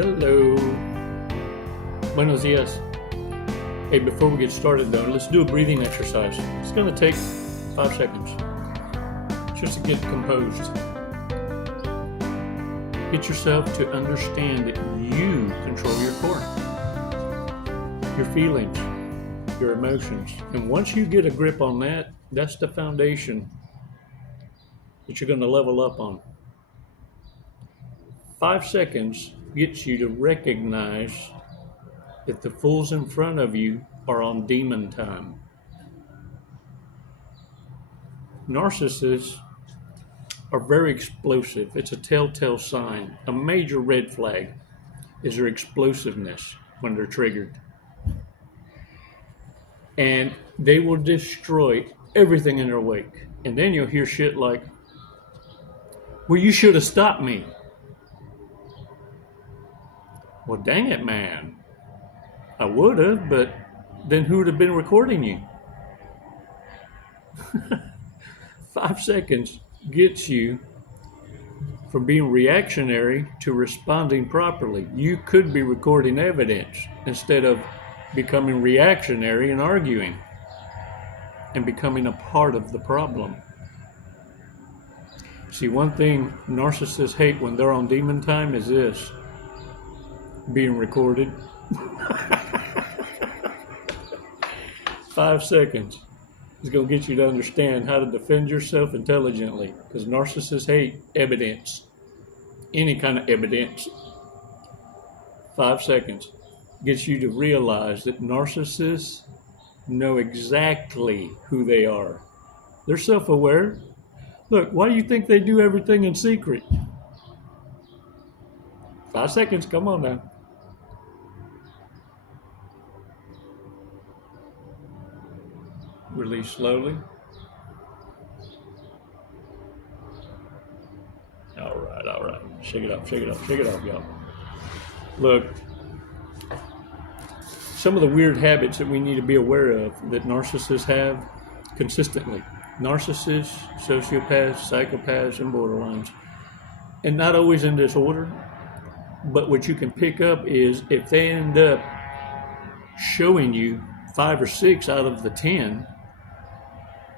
Hello. Buenos dias. Hey, before we get started though, let's do a breathing exercise. It's going to take 5 seconds just to get composed. Get yourself to understand that you control your core, your feelings, your emotions. And once you get a grip on that, that's the foundation that you're going to level up on. 5 seconds gets you to recognize that the fools in front of you are on demon time. Narcissists are very explosive. It's a telltale sign. A major red flag is their explosiveness when they're triggered. And they will destroy everything in their wake. And then you'll hear shit like, well, you should have stopped me. Well, dang it, man. I would have, but then who would have been recording you? 5 seconds gets you from being reactionary to responding properly. You could be recording evidence instead of becoming reactionary and arguing and becoming a part of the problem. See, one thing narcissists hate when they're on demon time is this: being recorded. 5 seconds is going to get you to understand how to defend yourself intelligently, because narcissists hate evidence, any kind of evidence. 5 seconds gets you to realize that narcissists know exactly who they are. They're self-aware. Look, why do you think they do everything in secret? 5 seconds, come on now. Release slowly. All right. Shake it off, y'all. Look, some of the weird habits that we need to be aware of that narcissists have consistently. Narcissists, sociopaths, psychopaths, and borderlines. And not always in this order, but what you can pick up is if they end up showing you 5 or 6 out of the 10,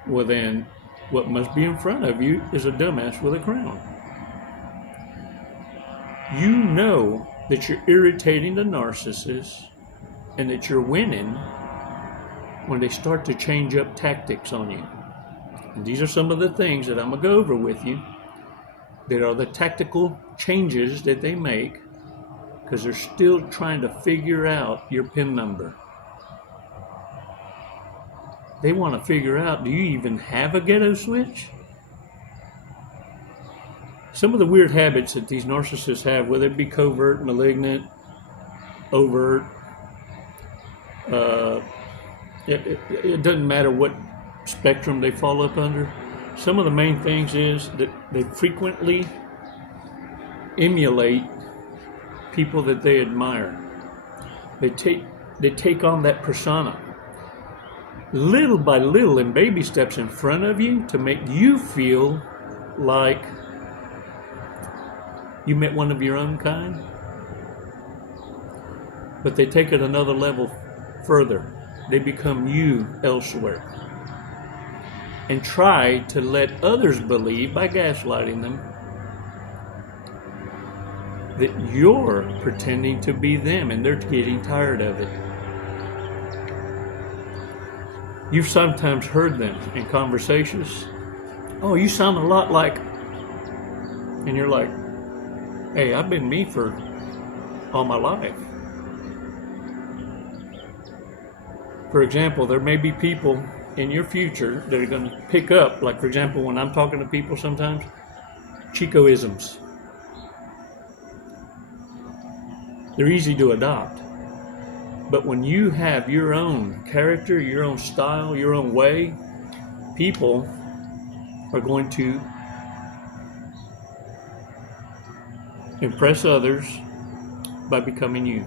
well then, what must be in front of you is a dumbass with a crown. You know that you're irritating the narcissist and that you're winning when they start to change up tactics on you. And these are some of the things that I'm going to go over with you that are the tactical changes that they make, because they're still trying to figure out your PIN number. They want to figure out, do you even have a ghetto switch? Some of the weird habits that these narcissists have, whether it be covert, malignant, overt, it doesn't matter what spectrum they fall up under. Some of the main things is that they frequently emulate people that they admire. They take on that persona, little by little, in baby steps in front of you, to make you feel like you met one of your own kind. But they take it another level further. They become you elsewhere and try to let others believe, by gaslighting them, that you're pretending to be them, and they're getting tired of it. You've sometimes heard them in conversations. Oh, you sound a lot like, and you're like, hey, I've been me for all my life. For example, there may be people in your future that are going to pick up, like for example, when I'm talking to people sometimes, Chicoisms. They're easy to adopt. But when you have your own character, your own style, your own way, people are going to impress others by becoming you.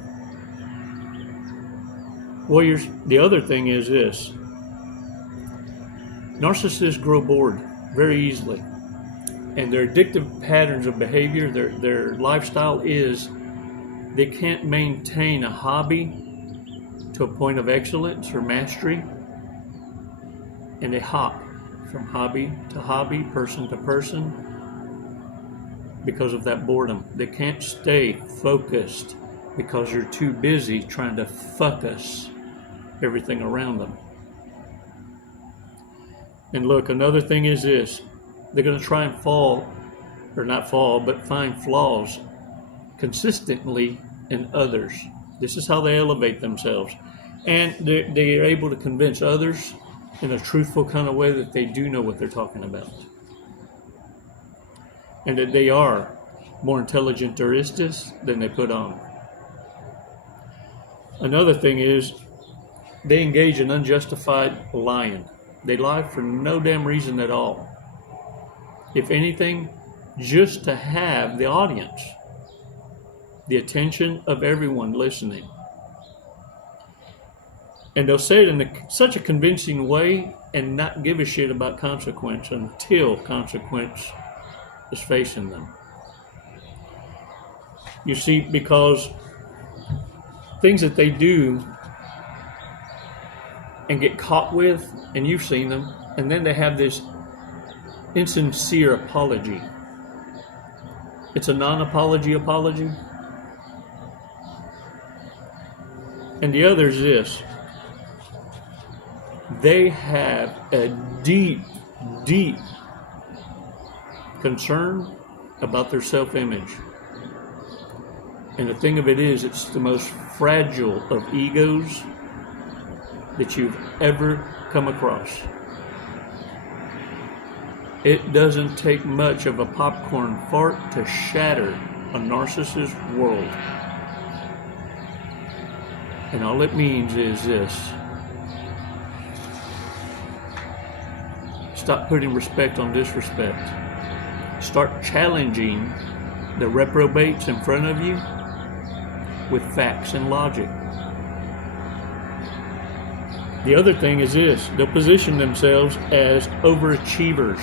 Warriors, the other thing is this: narcissists grow bored very easily. and their addictive patterns of behavior, their lifestyle is They can't maintain a hobby to a point of excellence or mastery, and they hop from hobby to hobby, person to person, because of that boredom. They can't stay focused because you're too busy trying to focus everything around them. And look, another thing is this: they're going to try and find flaws consistently in others. This is how they elevate themselves. And they're able to convince others in a truthful kind of way that they do know what they're talking about. And that they are more intelligent Narcissists than they put on. Another thing is they engage in unjustified lying. They lie for no damn reason at all. If anything, just to have the audience, the attention of everyone listening. And they'll say it in such a convincing way and not give a shit about consequence until consequence is facing them. You see, because things that they do and get caught with, and you've seen them, and then they have this insincere apology. It's a non-apology apology. And the other is this: they have a deep, deep concern about their self-image. And the thing of it is, it's the most fragile of egos that you've ever come across. It doesn't take much of a popcorn fart to shatter a narcissist world. And all it means is this: stop putting respect on disrespect. Start challenging the reprobates in front of you with facts and logic. The other thing is this: they'll position themselves as overachievers.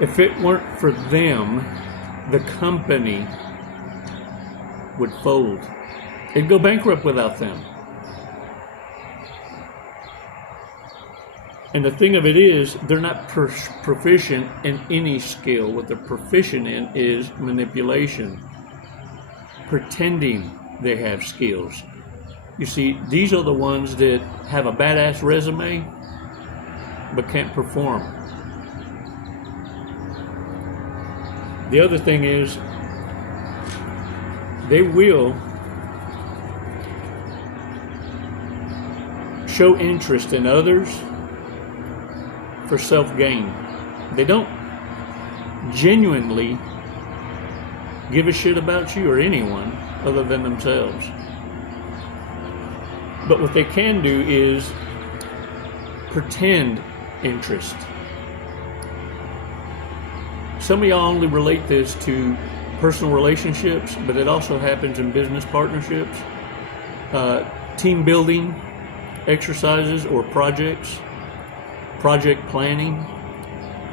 If it weren't for them, the company would fold. It'd go bankrupt without them. And the thing of it is, they're not proficient in any skill. What they're proficient in is manipulation, pretending they have skills. You see, these are the ones that have a badass resume but can't perform. The other thing is, they will show interest in others for self-gain. They don't genuinely give a shit about you or anyone other than themselves. But what they can do is pretend interest. Some of y'all only relate this to personal relationships, but it also happens in business partnerships, team building exercises or projects, project planning.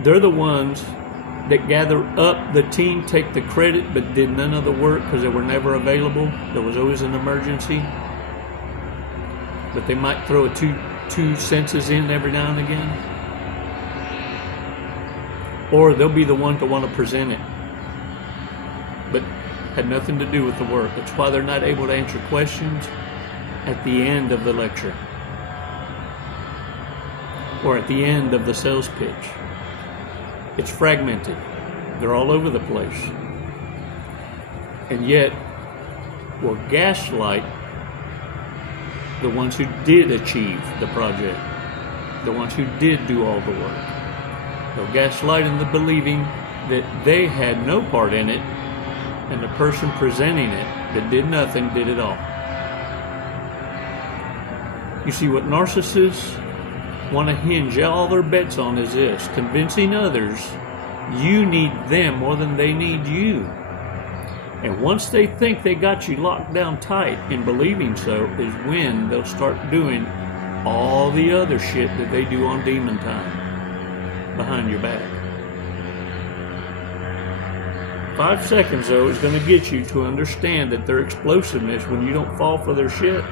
They're the ones that gather up the team, take the credit, but did none of the work because they were never available. There was always an emergency. But they might throw a two senses in every now and again. Or they'll be the one to want to present it, but had nothing to do with the work. That's why they're not able to answer questions at the end of the lecture or at the end of the sales pitch. It's fragmented. They're all over the place. And yet, will gaslight the ones who did achieve the project, the ones who did do all the work. They'll gaslight in the believing that they had no part in it, and the person presenting it that did nothing did it all. You see, what narcissists want to hinge all their bets on is this: convincing others you need them more than they need you. And once they think they got you locked down tight in believing so, is when they'll start doing all the other shit that they do on demon time behind your back. 5 seconds, though, is going to get you to understand that their explosiveness, when you don't fall for their shit,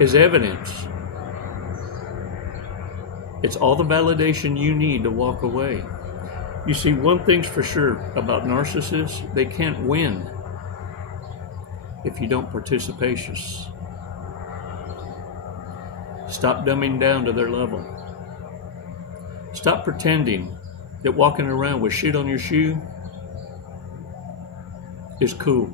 is evidence. It's all the validation you need to walk away. You see, one thing's for sure about narcissists: they can't win if you don't participatious. Stop dumbing down to their level. Stop pretending that walking around with shit on your shoe is cool.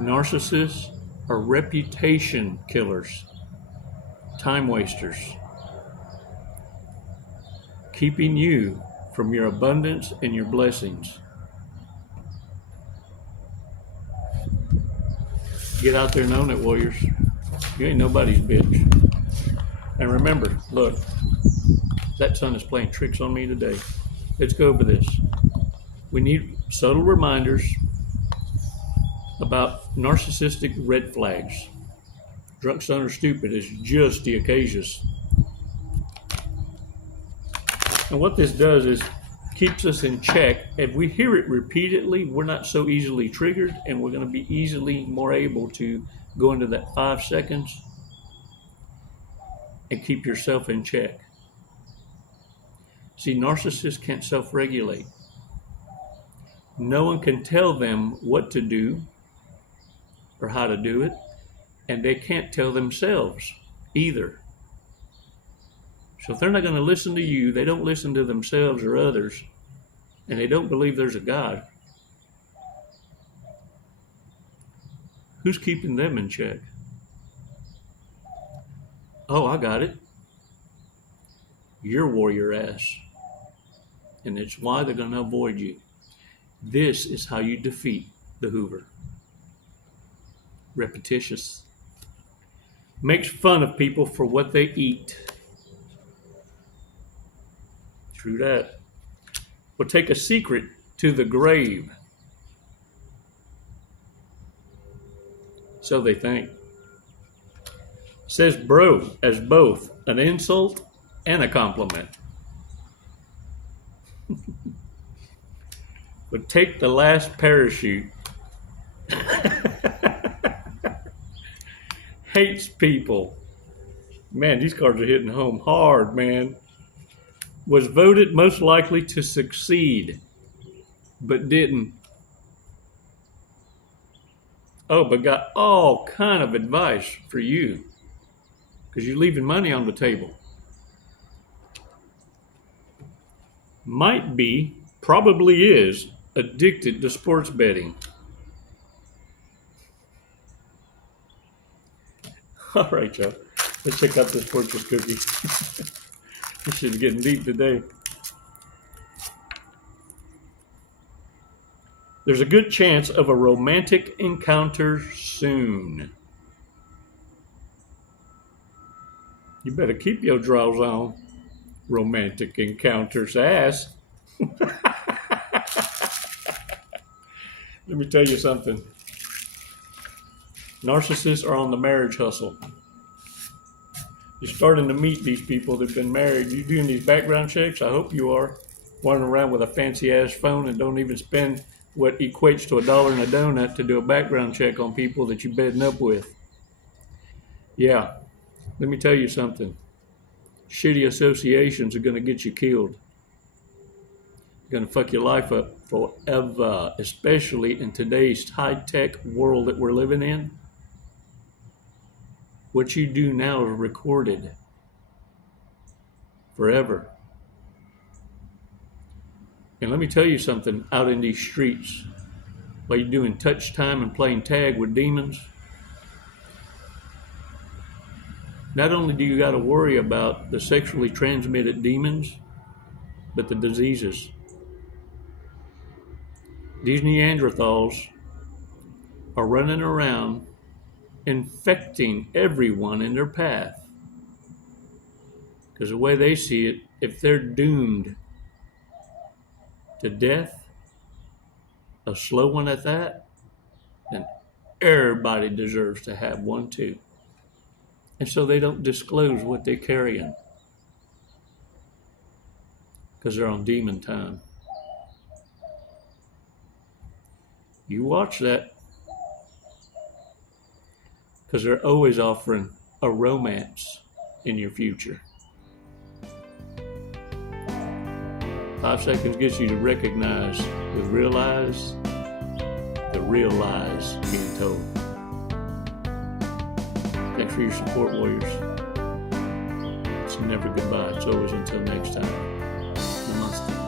Narcissists are reputation killers, time wasters, keeping you from your abundance and your blessings. Get out there and own it, warriors. You ain't nobody's bitch. And remember, look, that sun is playing tricks on me today. Let's go over this. We need subtle reminders about narcissistic red flags. Drunk, son, or stupid is just the occasions. And what this does is keeps us in check. If we hear it repeatedly, we're not so easily triggered, and we're going to be easily more able to go into that 5 seconds and keep yourself in check. See, narcissists can't self-regulate. No one can tell them what to do or how to do it, and they can't tell themselves either. So if they're not going to listen to you, they don't listen to themselves or others, and they don't believe there's a God, who's keeping them in check? Oh, I got it. Your warrior ass. And it's why they're going to avoid you. This is how you defeat the Hoover. Repetitious. Makes fun of people for what they eat. True that. Will take a secret to the grave. So they think. Says bro as both an insult and a compliment. Would take the last parachute. Hates people. Man, these cards are hitting home hard, man. Was voted most likely to succeed, but didn't. Oh, but got all kind of advice for you, because you're leaving money on the table. Might be, probably is, addicted to sports betting. All right, y'all. Let's check out this fortune cookie. This shit is getting deep today. There's a good chance of a romantic encounter soon. You better keep your drawers on. Romantic encounters ass. Let me tell you something. Narcissists are on the marriage hustle. You're starting to meet these people that've been married. You doing these background checks? I hope you are. Running around with a fancy ass phone and don't even spend what equates to $1 and a donut to do a background check on people that you're bedding up with. Yeah, let me tell you something. Shitty associations are going to get you killed. They're going to fuck your life up forever, especially in today's high-tech world that we're living in. What you do now is recorded forever. And let me tell you something, out in these streets, while you're doing touch time and playing tag with demons, not only do you got to worry about the sexually transmitted demons, but the diseases. These Neanderthals are running around infecting everyone in their path. Because the way they see it, if they're doomed to death, a slow one at that, then everybody deserves to have one too. And so they don't disclose what they're carrying. because they're on demon time. You watch that, because they're always offering a romance in your future. 5 seconds gets you to recognize with real eyes the real lies being told. Thanks for your support, warriors. It's never goodbye. It's always until next time. Namaste.